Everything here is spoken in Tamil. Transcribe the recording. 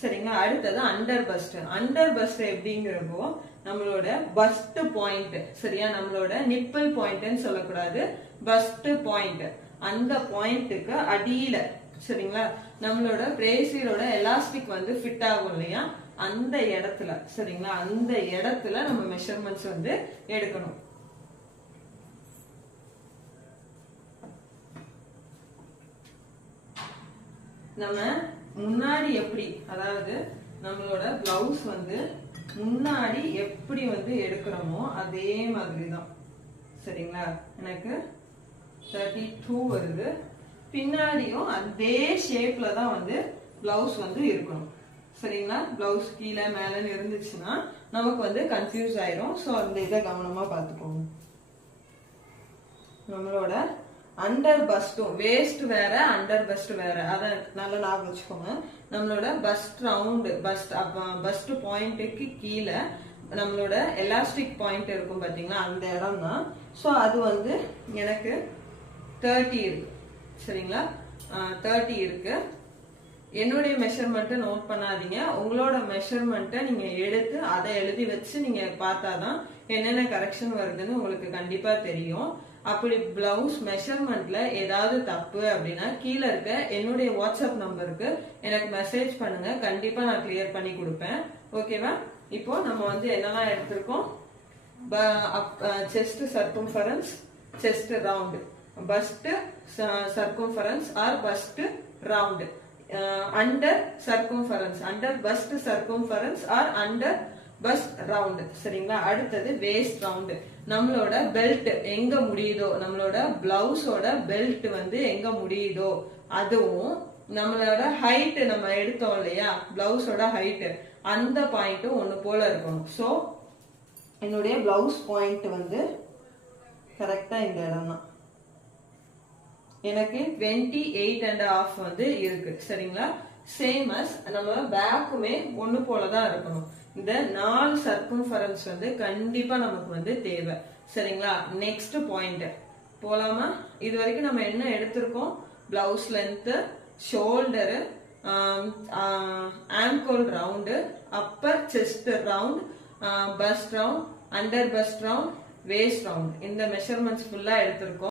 சரிங்களா. அடுத்தது அண்டர் பஸ்ட். அண்டர் பஸ்ட் எப்படிங்கிறப்போ நம்மளோட பஸ்ட் பாயிண்ட், சரியா, நம்மளோட நிப்பிள் பாயிண்ட்னு சொல்லக்கூடாது, பஸ்ட் பாயிண்ட். அந்த பாயிண்ட்டுக்கு அடியில, சரிங்களா, நம்மளோட பிரேசியரோட எலாஸ்டிக் வந்து ஃபிட் ஆகும் இல்லையா, அந்த இடத்துல, சரிங்களா, அந்த இடத்துல நம்ம மெஷர்மெண்ட்ஸ் வந்து எடுக்கணும். நம்ம முன்னாடி எப்படி, அதாவது நம்மளோட பிளவுஸ் வந்து முன்னாடி எப்படி வந்து எடுக்கிறோமோ அதே மாதிரி தான், சரிங்களா. எனக்கு 32 வருது, பின்னாடியும் அதே ஷேப்ல தான் வந்து பிளவுஸ் வந்து இருக்கணும், சரிங்களா. பிளவுஸ் கீழே மேலன்னு இருந்துச்சுன்னா நமக்கு வந்து கன்ஃபியூஸ் ஆயிரும். ஸோ அந்த இதை கவனமா பார்த்துக்கோங்க. நம்மளோட அண்டர் பஸ்டும், வேஸ்ட் வேற அண்டர் பஸ்ட் வேற, அதை நல்லா ஞாபகம் வச்சுக்கோங்க. நம்மளோட பஸ்ட் ரவுண்டு, பஸ்ட் பாயிண்ட்டுக்கு கீழே நம்மளோட எலாஸ்டிக் பாயிண்ட் இருக்கும் பாத்தீங்களா, அந்த இடம் தான். ஸோ அது வந்து எனக்கு 30 இருக்கு, சரிங்களா. 30 இருக்கு. என்னுடைய மெஷர்மெண்ட்டை நோட் பண்ணாதீங்க, உங்களோட மெஷர்மெண்ட்டை நீங்க எடுத்து அதை எழுதி வச்சு நீங்க பார்த்தாதான் என்னென்ன கரெக்ஷன் வருதுன்னு உங்களுக்கு கண்டிப்பா தெரியும். அப்படி பிளவுஸ் மெஷர்மெண்ட்ல ஏதாவது தப்பு அப்படின்னா கீழே இருக்க என்னுடைய வாட்ஸ்அப் நம்பருக்கு எனக்கு மெசேஜ் பண்ணுங்க, கண்டிப்பா நான் கிளியர் பண்ணி கொடுப்பேன். ஓகேவா. இப்போ நம்ம வந்து என்னெல்லாம் எடுத்திருக்கோம், chest circumference, chest round, bust circumference or bust round, under circumference, under bust circumference or under bust round, சரிங்களா. அடுத்தது வேஸ்ட் ரவுண்ட். நம்மளோட பெல்ட் எங்க முடியுதோ, நம்மளோட பிளவுஸோட பெல்ட் வந்து எங்க முடியுதோ அதுவும் நம்மளோட ஹைட், நம்ம எடுத்தோம் இல்லையா பிளவுஸோட ஹைட், அந்த பாயிண்ட்டும் ஒண்ணு போல இருக்கணும். ஸோ என்னுடைய பிளவுஸ் பாயிண்ட் வந்து கரெக்டா இந்த இடம் தான். எனக்கு 28.5 வந்து இருக்கு, சரிங்களா. சேம் அஸ் நம்ம பேக்குமே ஒண்ணு போலதான் இருக்கணும். இந்த 4 சர்க்கம்ஃபரன்ஸ் வந்து கண்டிப்பா நமக்கு வந்து தேவை, சரிங்களா. நெக்ஸ்ட் பாயிண்ட் போலாமா. இது வரைக்கும் நம்ம என்ன எடுத்திருக்கோம், பிளவுஸ் லென்த், ஷோல்டரு, ஆங்கோல் round, upper chest round, bust round, under bust round, waist round, இந்த மெஷர்மெண்ட்ஸ் ஃபுல்லா எடுத்திருக்கோம்.